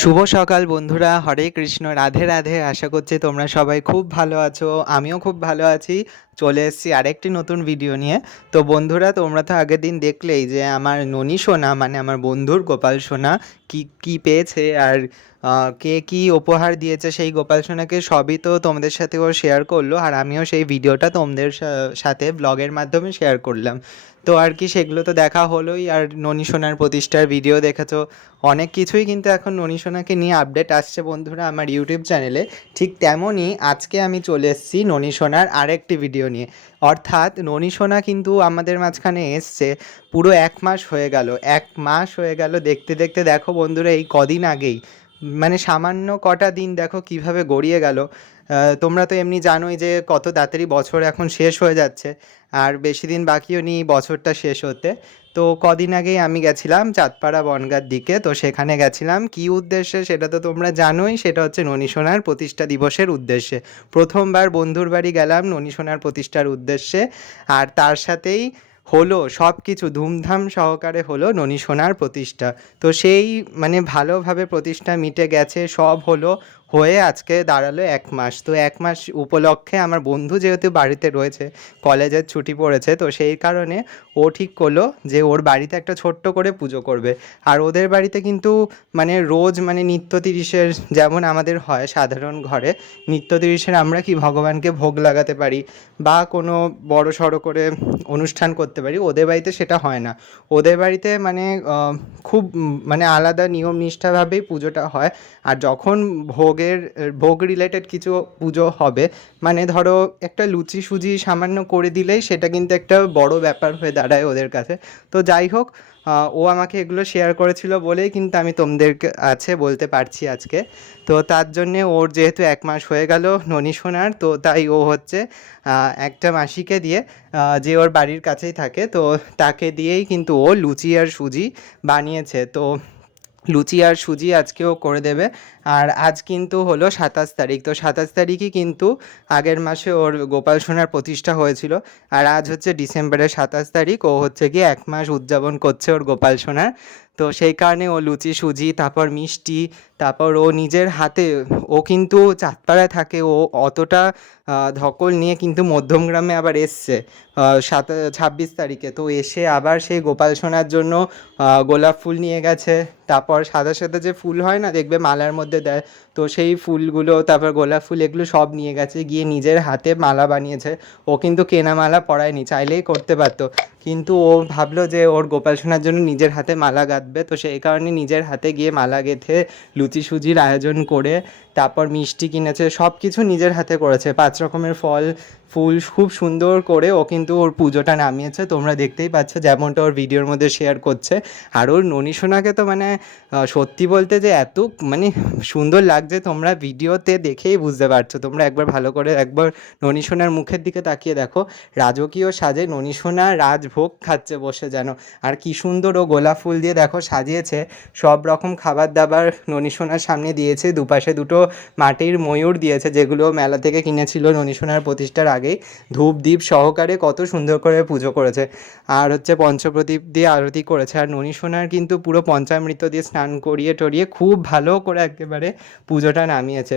শুভ সকাল বন্ধুরা, হরে কৃষ্ণ, রাধে রাধে। আশা করছি তোমরা সবাই খুব ভালো আছো, আমিও খুব ভালো আছি। চলে এসেছি আরেকটি নতুন ভিডিও নিয়ে। তো বন্ধুরা, তোমরা তো আগের দিন দেখলেই যে আমার ননী সোনা মানে আমার বন্ধুর গোপাল সোনা, কি কি পেয়েছে আর কে কি উপহার দিয়েছে সেই গোপাল সোনাকে সবই তো তোমাদের সাথে ও শেয়ার করল। আর আমিও সেই ভিডিওটা তোমাদের সাথে ব্লগের মাধ্যমে শেয়ার করলাম। তো আর কি, সেগুলো তো দেখা হলোই। আর ননী সোনার প্রতিষ্ঠার ভিডিও দেখেছ। অনেক কিছুই কিন্তু এখন ননী সোনাকে নিয়ে আপডেট আসছে বন্ধুরা আমার ইউটিউব চ্যানেলে ঠিক তেমনই আজকে আমি চলে এসেছি ননী সোনার আরেকটি ভিডিও নিয়ে। অর্থাৎ ননী সোনা কিন্তু আমাদের মাঝখানে এসছে। পুরো এক মাস হয়ে গেল, এক মাস হয়ে গেল দেখতে দেখতে। দেখো বন্ধুরা, এই কদিন আগেই মানে সামান্য কটা দিন দেখো কীভাবে গড়িয়ে গেল। তোমরা তো এমনি জানোই যে কত তাড়াতাড়ি বছর এখন শেষ হয়ে যাচ্ছে, আর বেশি দিন বাকিও নেই বছরটা শেষ হতে। তো কদিন আগেই আমি গেছিলাম চাঁদপাড়া বনগার দিকে, তো সেখানে গেছিলাম। কি উদ্দেশ্যে সেটা তো তোমরা জানোই, সেটা হচ্ছে ননীসোনার প্রতিষ্ঠা দিবসের উদ্দেশ্যে। প্রথমবার বন্ধুর বাড়ি গেলাম ননীসোনার প্রতিষ্ঠার উদ্দেশ্যে, আর তার সাথেই হলো সব কিছু ধুমধাম সহকারে হলো ননী সোনার প্রতিষ্ঠা। তো সেই মানে ভালোভাবে প্রতিষ্ঠা মিটে গেছে, সব হলো হয়ে আজকে দাঁড়াল এক মাস। তো এক মাস উপলক্ষে আমার বন্ধু যেহেতু বাড়িতে রয়েছে, কলেজের ছুটি পড়েছে, তো সেই কারণে ও ঠিক করল যে ওর বাড়িতে একটা ছোট্ট করে পুজো করবে। আর ওদের বাড়িতে কিন্তু মানে রোজ মানে নিত্য তিরিশের যেমন আমাদের হয় সাধারণ ঘরে, নিত্য তিরিশের আমরা কি ভগবানকে ভোগ লাগাতে পারি বা কোনো বড় সড়ো করে অনুষ্ঠান করতে পারি, ওদের বাড়িতে সেটা হয় না। ওদের বাড়িতে মানে খুব মানে আলাদা নিয়ম নিষ্ঠাভাবেই পুজোটা হয়। আর যখন ভোগের ভোগ রিলেটেড কিছু পুজো হবে। মানে ধরো একটা লুচি সুজি সামান্য করে দিলেই সেটা কিন্তু একটা বড় ব্যাপার হয়ে দাঁড়ায় ওদের কাছে। তো যাই হোক ও আমাকে এগুলো শেয়ার করেছিল বলেই কিন্তু আমি তোমাদের আছে বলতে পারছি আজকে। তো তার জন্যে ওর যেহেতু এক মাস হয়ে গেল ননী সোনার, তো তাই ও হচ্ছে একটা মাসিকে দিয়ে যে ওর বাড়ির কাছেই থাকে, তো তাকে দিয়েই কিন্তু ও লুচি আর সুজি বানিয়েছে। তো লুচি আর সুজি আজকেও করে দেবে। আর আজ কিন্তু হলো সাতাশ তারিখ। তো সাতাশ তারিখই কিন্তু আগের মাসে ওর গোপাল সোনার প্রতিষ্ঠা হয়েছিল। আর আজ হচ্ছে ডিসেম্বরের সাতাশ তারিখ। ও হচ্ছে গিয়ে এক মাস উদযাপন করছে ওর গোপাল সোনার। তো সেই কারণে ও লুচি, সুজি, তারপর মিষ্টি, তারপর ও নিজের হাতে, ও কিন্তু চাঁদপাড়ায় থাকে, ও অতটা ধকল নিয়ে কিন্তু মধ্যমগ্রামে আবার এসছে সাত, ছাব্বিশ তারিখে। তো এসে আবার সেই গোপাল সোনার জন্য গোলাপ ফুল নিয়ে গেছে, তারপর সাদা সাদা যে ফুল হয় না, দেখবে মালার মধ্যে দেয়, তো সেই ফুলগুলো, তারপর গোলাপ ফুল, এগুলো সব নিয়ে গেছে, গিয়ে নিজের হাতে মালা বানিয়েছে, ও কিন্তু কেনা মালা পরায়নি চাইলেই করতে পারতো। কিন্তু ও ভাবলো যে ওর গোপাল সোনার জন্য নিজের হাতে মালা গাঁথবে। তো সেই কারণে নিজের হাতে গিয়ে মালা গেঁথে লুচি সুজির আয়োজন করে তারপর মিষ্টি কিনেছে সব কিছু নিজের হাতে করেছে। পাঁচ রকমের ফল, ফুল খুব সুন্দর করে ও কিন্তু ওর পুজোটা নামিয়েছে। তোমরা দেখতেই পাচ্ছ যেমনটা ওর ভিডিওর মধ্যে শেয়ার করছে। আর ওর ননী সোনাকে তো মানে সত্যি বলতে যে এত মানে সুন্দর লাগছে, তোমরা ভিডিওতে দেখেই বুঝতে পারছ। তোমরা একবার ভালো করে একবার ননী সোনার মুখের দিকে তাকিয়ে দেখো। রাজকীয় সাজে ননী সোনা রাজভোগ খাচ্ছে বসে যেন। আর কি সুন্দর ও গোলাপ ফুল দিয়ে দেখো, সাজিয়েছে। সব রকম খাবার দাবার ননী সোনার সামনে দিয়েছে। দুপাশে দুটো মাটির ময়ূর দিয়েছে, যেগুলো মেলা থেকে কিনেছিল ননীসোনার প্রতিষ্ঠার আগেই। ধূপ দ্বীপ সহকারে কত সুন্দর করে পুজো করেছে। আর হচ্ছে পঞ্চপ্রদীপ দিয়ে আরতি করেছে। আর ননীসোনার কিন্তু পুরো পঞ্চামৃত দিয়ে স্নান করিয়ে টরিয়ে খুব ভালো করে একেবারে পুজোটা নামিয়েছে।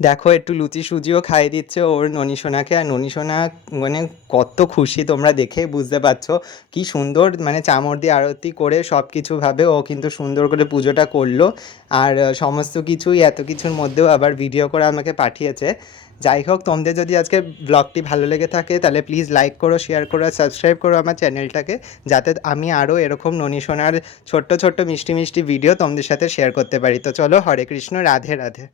দেখো, একটু লুচি সুজিও খাইয়ে দিচ্ছে ওর ননী সোনাকে। আর ননী সোনা মানে কত খুশি তোমরা দেখে বুঝতে পারছ। কি সুন্দর মানে চামর দিয়ে আরতি করে সব কিছুভাবে ও কিন্তু সুন্দর করে পুজোটা করল। আর সমস্ত কিছুই এত কিছুর মধ্যেও আবার ভিডিও করে আমাকে পাঠিয়েছে। যাই হোক, তোমাদের যদি আজকে ব্লগটি ভালো লেগে থাকে, তাহলে প্লিজ লাইক করো শেয়ার করো সাবস্ক্রাইব করো আমার চ্যানেলটাকে যাতে আমি আরও এরকম ননী সোনার ছোট্ট ছোট্ট, মিষ্টি মিষ্টি ভিডিও তোমাদের সাথে শেয়ার করতে পারি। তো চলো, হরে কৃষ্ণ, রাধে রাধে।